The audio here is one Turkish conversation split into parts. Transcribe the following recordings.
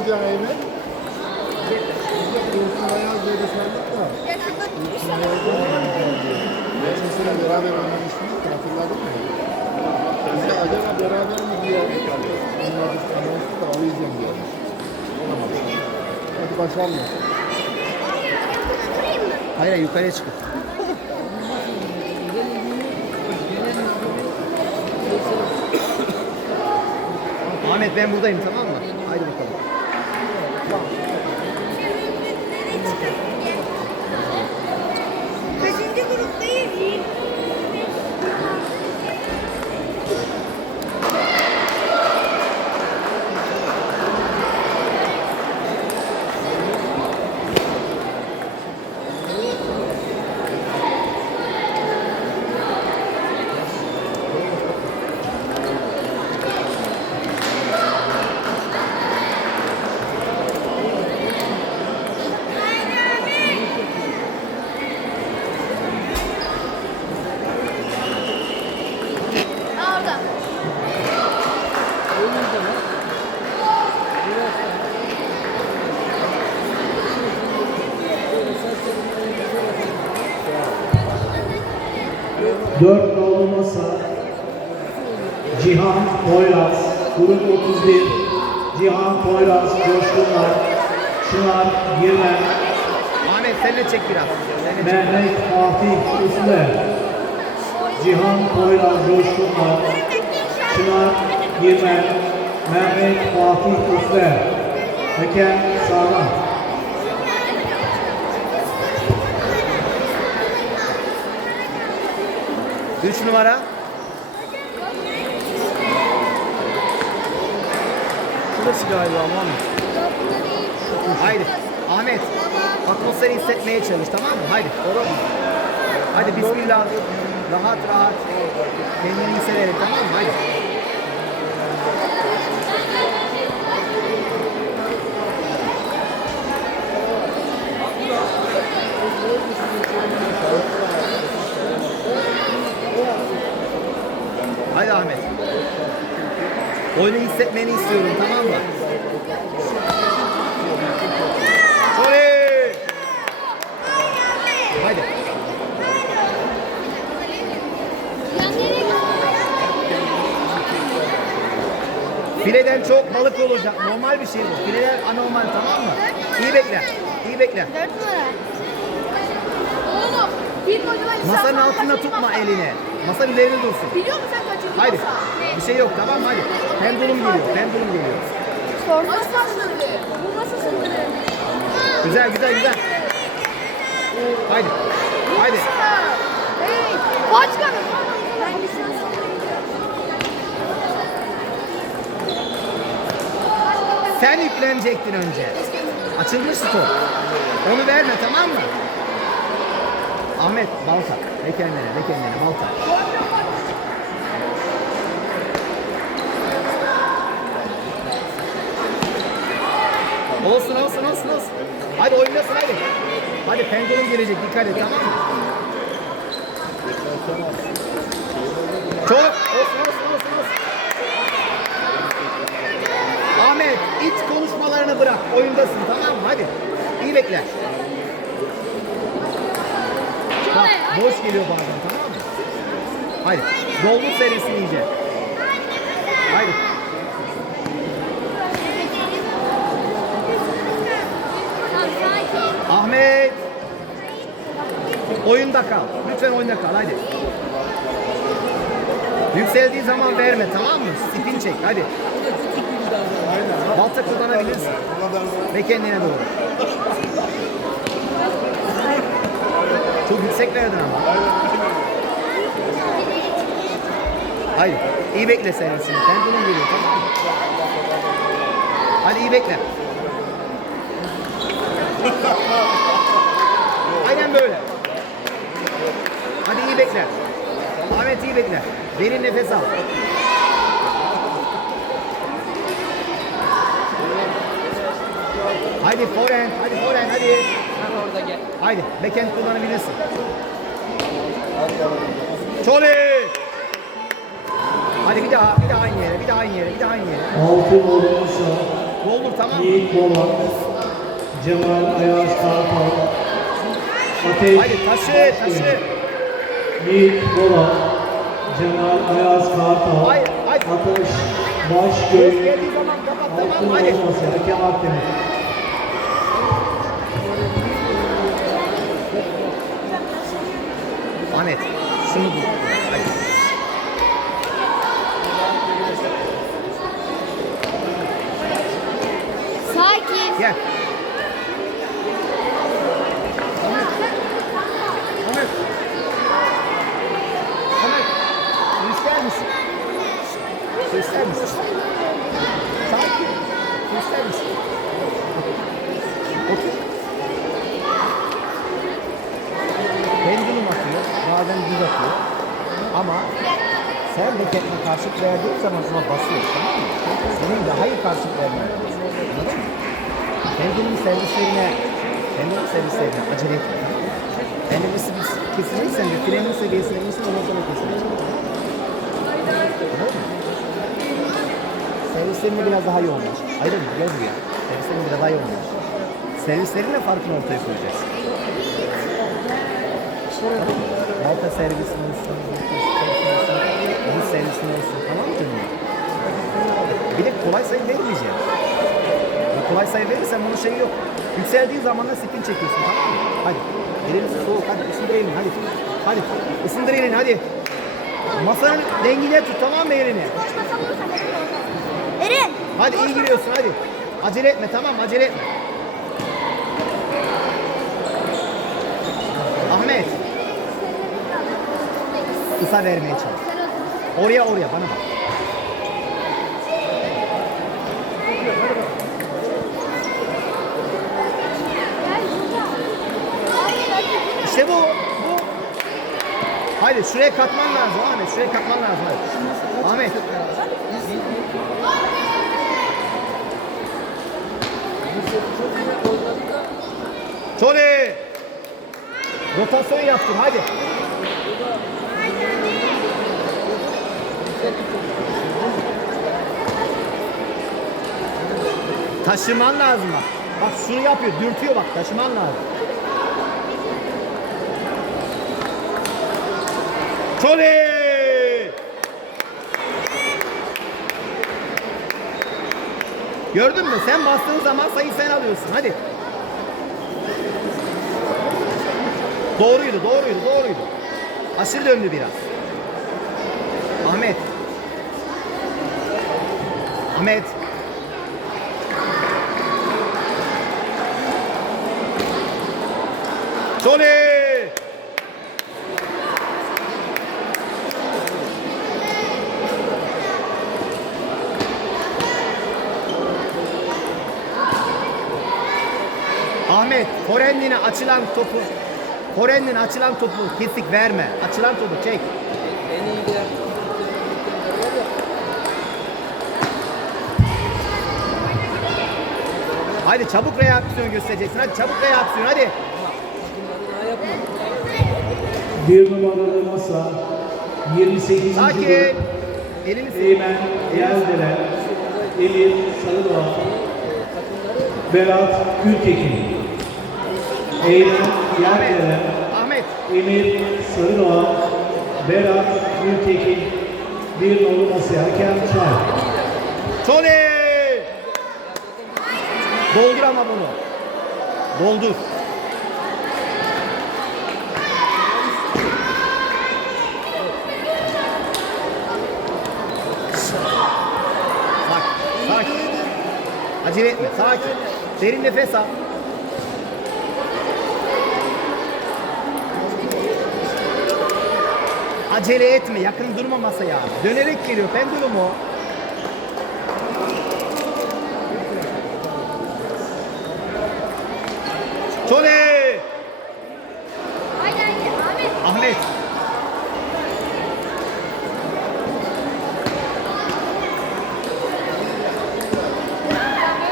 Eymen? Dursun Ayaz diye de sandık da. Da diye. Geçen sene beraber oynamıştık. Hatırladın mı? Biz de acaba beraber mi diye oynadık anonsu da diye. Hadi başarılar. Hayır hayır, yukarıya çıkın. Ahmet ben buradayım tamam mı? 4 nolu masa. Cihan Poyraz grup 31 Cihan Poyraz Coşkunlar Çınar Girmen. Ahmet sen çek biraz. Mehmet Fatih Üstüne Cihan Poyraz Coşkunlar Çınar Girmen. Mehmet Fatih Üstüne Hakem Sağlam. Üç numara. Şurası galiba Ahmet. Haydi. Ahmet. Atmosferi hissetmeye çalış tamam mı? Haydi. Doğru. Hadi bismillah. Rahat rahat. Kendini hissederek tamam mı? Haydi Ahmet. Oyunu hissetmeni istiyorum tamam mı? Oley! Haydi. Fileden çok balık olacak. Normal bir şey bu. Fileler anormal tamam mı? İyi bekle. İyi bekle. Dört numara. Oğlum. Bir kocaman Masanın altında tutma masa? elini. Masanın üzerinde dursun. Biliyor musun sen Haydi. Bir şey yok tamam mı? Hadi. Pendulum geliyor. Pendulum geliyor. Masa sınırı. Bu masa sınırı. Güzel güzel güzel. Haydi. Haydi. Hey. Başkanım. Sen yüklenecektin önce. Açılmış stop. Onu verme tamam mı? Ahmet balta. Ve kendine, ve kendine balta. Olsun olsun olsun olsun. Hadi oynasın hadi. Hadi pendulum gelecek dikkat et tamam mı? Çok olsun olsun olsun olsun. Ahmet iç konuşmalarını bırak. Oyundasın tamam mı? Hadi. İyi bekle. Bak boş geliyor bazen tamam mı? Hadi. Doldur serisini iyice. Haydi. Ahmet. Oyunda kal. Lütfen oyunda kal hadi. Yükseldiği zaman verme tamam mı? Spin çek hadi. Balta kullanabilirsin. Ve kendine doğru. Çok yüksek verdin ama. Hayır. iyi bekle serisini. Pendulum geliyor tamam mı? Hadi iyi bekle. Aynen böyle. Hadi iyi bekle. Ahmet iyi bekle. Derin nefes al. Haydi forehand, hadi forehand, hadi. Haydi, backhand kullanabilirsin. Çoli! Hadi bir daha, bir daha aynı yere, bir daha aynı yere, bir daha aynı yere. Altı nolu masa Doldur tamam mı? Yiğit Bolat, Cemal Ayaz Kartal, Ateş Haydi taşı taşı. Yiğit Bolat, Cemal Ayaz Kartal. Ateş tamam Altın olması Hakem Akdemir. Ahmet şunu dur. Hadi. Sakin. Gel. Ahmet. Ahmet. Ahmet. Su ister misin? Su ister misin? Sakin. Su ister misin? Otur. Pendulum atıyor. Bazen düz atıyor. Ama sen bekletme karşılık verdiğin zaman ona basıyor. Tamam mı? Senin daha iyi karşılık vermen lazım. Anladın mı? Pendulum servislerine pendulum servislerine acele etme. Pendulum keseceksen de frenin seviyesine insin ondan sonra keseceksin. Anladın mı? Servislerine biraz daha yoğunlaş. Hayır mı? Gel buraya. Servislerine biraz daha yoğunlaş. Servislerinle farkını ortaya koyacaksın. Malta servisin olsun, Rus servisin olsun, tamam mı canım? Bir de kolay sayı vermeyeceğim. Kolay sayı verirsen bunun şeyi yok. Yükseldiği zaman da spin çekiyorsun tamam mı? Hadi. Elinizi soğuk hadi ısındır elini hadi. Hadi ısındır elini hadi. Masanın dengine tut tamam mı elini? Erin. Hadi iyi giriyorsun hadi. Acele etme tamam mı? acele etme. Ahmet. Kısa vermeye çalış. Oraya oraya bana bak. İşte bu. Bu. Haydi şuraya katman lazım Ahmet. Şuraya katman lazım. Hadi. Ahmet. Tony. Rotasyon yaptın hadi. Taşıman lazım bak. Bak şunu yapıyor, dürtüyor bak. Taşıman lazım. Tony! Gördün mü? Sen bastığın zaman sayı sen alıyorsun. Hadi. Doğruydu, doğruydu, doğruydu. Aşırı döndü biraz. Ahmet. Ahmet. Tony! Ahmet, Forendin'e açılan topu, Forendin'e açılan topu kesik verme. Açılan topu çek. Hadi çabuk reaksiyon göstereceksin. Hadi çabuk reaksiyon hadi. Bir numaralı masa 28. Sakin. Elini sil. Eymen Yeldelen, Emir Sarıdoğan, Berat Gültekin. Yeldelen, Ahmet. Emir Sarıdoğan, Berat Gültekin, bir nolu masaya hakem Çay. Tony! Doldur ama bunu. Doldur. Sakin. Sakin. Acele etme. Sakin. Derin nefes al. Acele etme. Yakın durma masaya. Dönerek geliyor. Pendulum o. Tony! Haydi haydi Ahmet. Ahmet.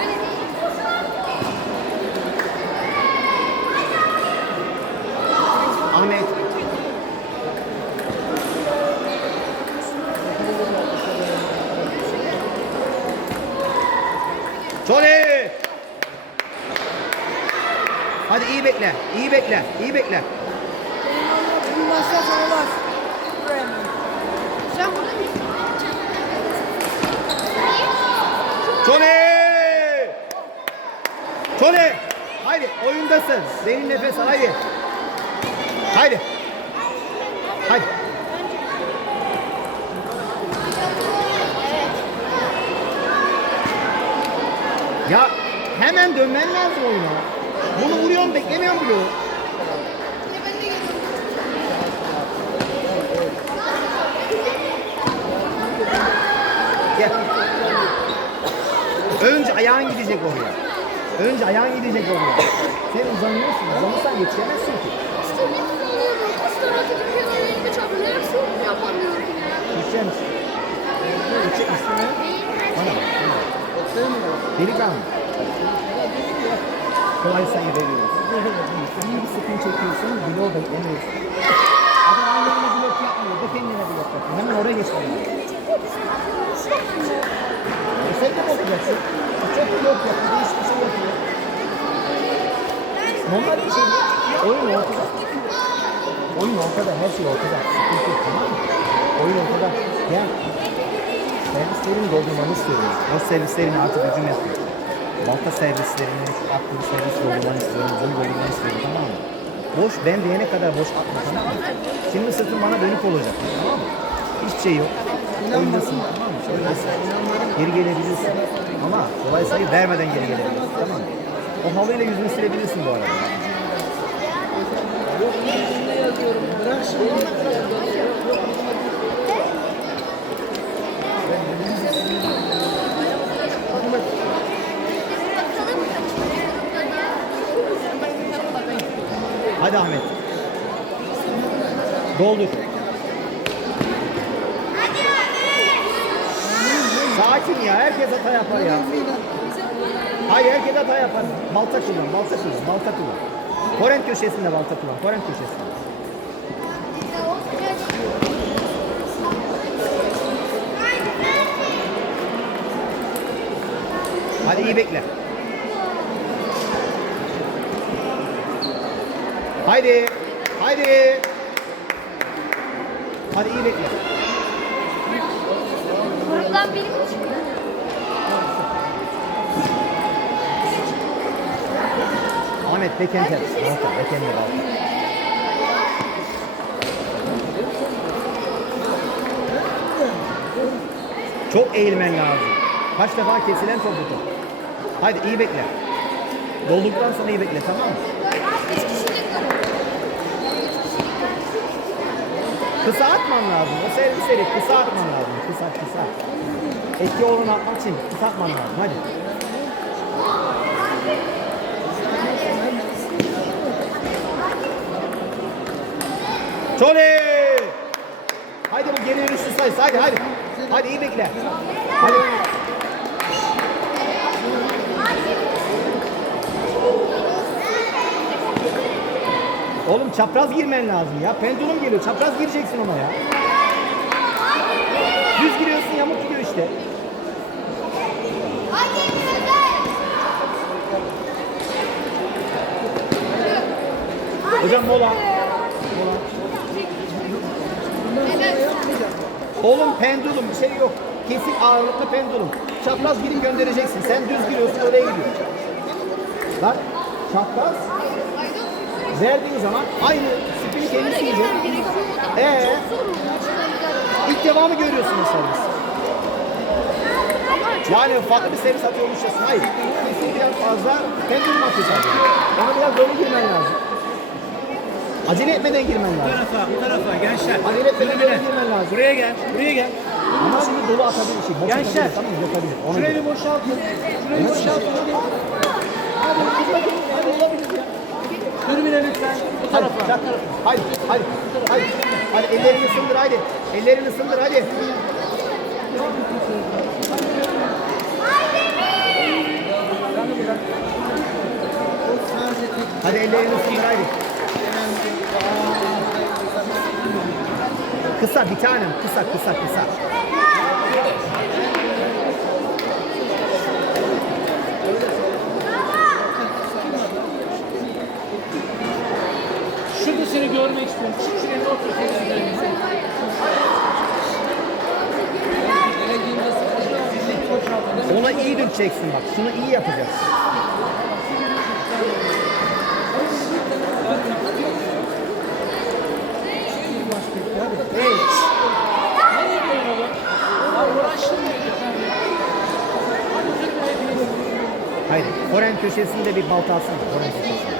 Öyle değil. Ahmet. Tony! Hadi iyi bekle, iyi bekle, iyi bekle. Bu maçta sana var. Sen burada mısın? Tony! Tony! Haydi oyundasın. Derin nefes al haydi. Haydi. Haydi. Ya hemen dönmen lazım oyuna. Bunu vuruyorsun beklemiyorum bloğu. Gel. Önce ayağın gidecek oraya. Önce ayağın gidecek oraya. Sen uzanıyorsun. Uzanırsan yetişemezsin ki. İşte ne oluyor? Kaç tane atıp bir kere elinde çarpıyor. Nasıl yapamıyorum ya? Yetişecek misin? Yetişecek misin? Bana bak. bana bak. Delikanlı. Kolay sayı veriyoruz. İyi bir sıkıntı çekiyorsun, bloğu beklemiyorsun. Adam anlarına blok yapmıyor, da kendine blok yapıyor. Hemen oraya geçmeli. E sen de bakacaksın. Çok blok yapıyor, değişik bir şey yapıyor. Normal bir şey değil. Oyun ortada. Oyun ortada, her şey ortada. Sıkıntı tamam mı? Oyun ortada. Gel. Servislerini doldurmanı istiyorum. O servislerin artık hücum yapıyor. Balta servislerini, şu attığın servis doldurmanı istiyorum. Bunu doldurmanı istiyorum tamam mı? Boş, ben diyene kadar boş atma tamam mı? Şimdi sırtın bana dönük olacak tamam mı? Hiçbir şey yok. Oyundasın tamam mı? Oyundasın. Geri gelebilirsin. Ama kolay sayı vermeden geri gelebilirsin tamam mı? O halıyla yüzünü silebilirsin bu arada. Hadi Ahmet. Doldur. Sakin ya. Herkes hata yapar ya. Hayır herkes hata yapar. Balta kullan, balta kullan, balta kullan. Korent köşesinde balta kullan, korent köşesinde. Hadi iyi bekle. Haydi. Haydi. Hadi iyi bekle. Buradan biri mi çıkıyor? Ahmet bekende. Balta, bekende balta. Çok eğilmen lazım. Kaç defa kesilen top bu top. Hadi iyi bekle. Dolduktan sonra iyi bekle tamam mı? Kısa atman lazım. O servisleri kısa atman lazım. Kısa kısa. Etki oranı atmak için kısa atman lazım. Hadi. Tony! Hadi bu geri dönüşlü sayısı. Hadi hadi. Hadi iyi bekle. Hadi. Oğlum çapraz girmen lazım ya. Pendulum geliyor. Çapraz gireceksin ona ya. Düz giriyorsun yamuk gidiyor işte. Hocam mola. Oğlum pendulum bir şey yok. Kesik ağırlıklı pendulum. Çapraz girip göndereceksin. Sen düz giriyorsun oraya gidiyor. Bak çapraz verdiğin zaman aynı spini kendisi yiyecek. Ee, ilk devamı görüyorsun o servis. Yani farklı bir servis atıyormuşçasın. Hayır. Kesin biraz fazla pendulum atıyorsun. Ona biraz böyle girmen lazım. Acele etmeden girmen Bu lazım. tarafa, bu tarafa gençler. Acele etmeden böyle girmen lazım. Buraya gel, buraya gel. Ama şimdi dolu atabilir şey. Gençler. Tamam Şurayı bir boşaltın. Şurayı boşaltın. Hadi olabilir ya. Tribüne lütfen. Bu Hadi, tarafa. çak. Hadi, hadi, hadi. Hadi ellerini ısındır hadi. Ellerini ısındır hadi. Hadi ellerini ısındır hadi. Kısa bir tanem, kısa, kısa, kısa. Sizleri görmek istiyorum. Şuraya. Ona iyi dökeceksin bak. Şunu iyi yapacaksın. Evet. Hayır, Koren köşesinde bir balta atsana. Koren köşesinde.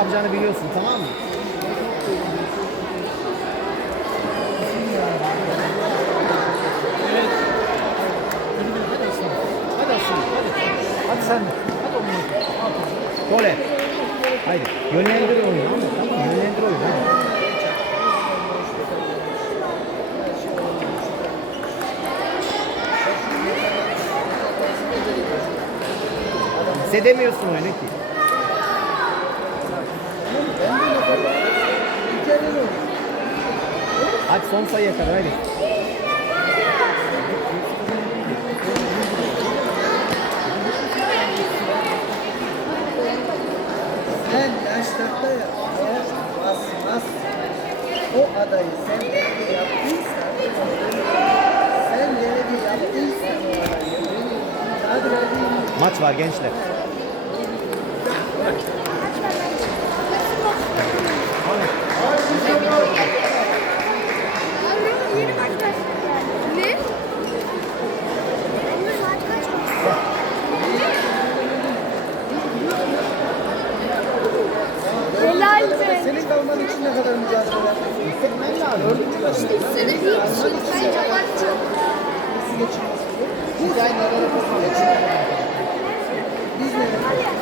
Yapacağını biliyorsun tamam mı? Hadi aslanım hadi. Hadi sen de. Hadi oğlum. Kole. Haydi. Yönlendir oyunu. Tamam Yönlendir oyunu. Hadi. Hissedemiyorsun oyunu ki. Hadi son sayıya kadar hadi. Sen yaşlarda basmaz o adayı sen belediye yaptıysan, sen belediye yaptıysan o adayı, hadi verdiğin Maç var gençler. Yeni maç başladı yani. Ne? Saat kaç? Helal be. Senin kalman için ne kadar mücadele var? Hissetmen lazım. İşte seni bir için bence maçı. Biz aynı adada Biz ne? En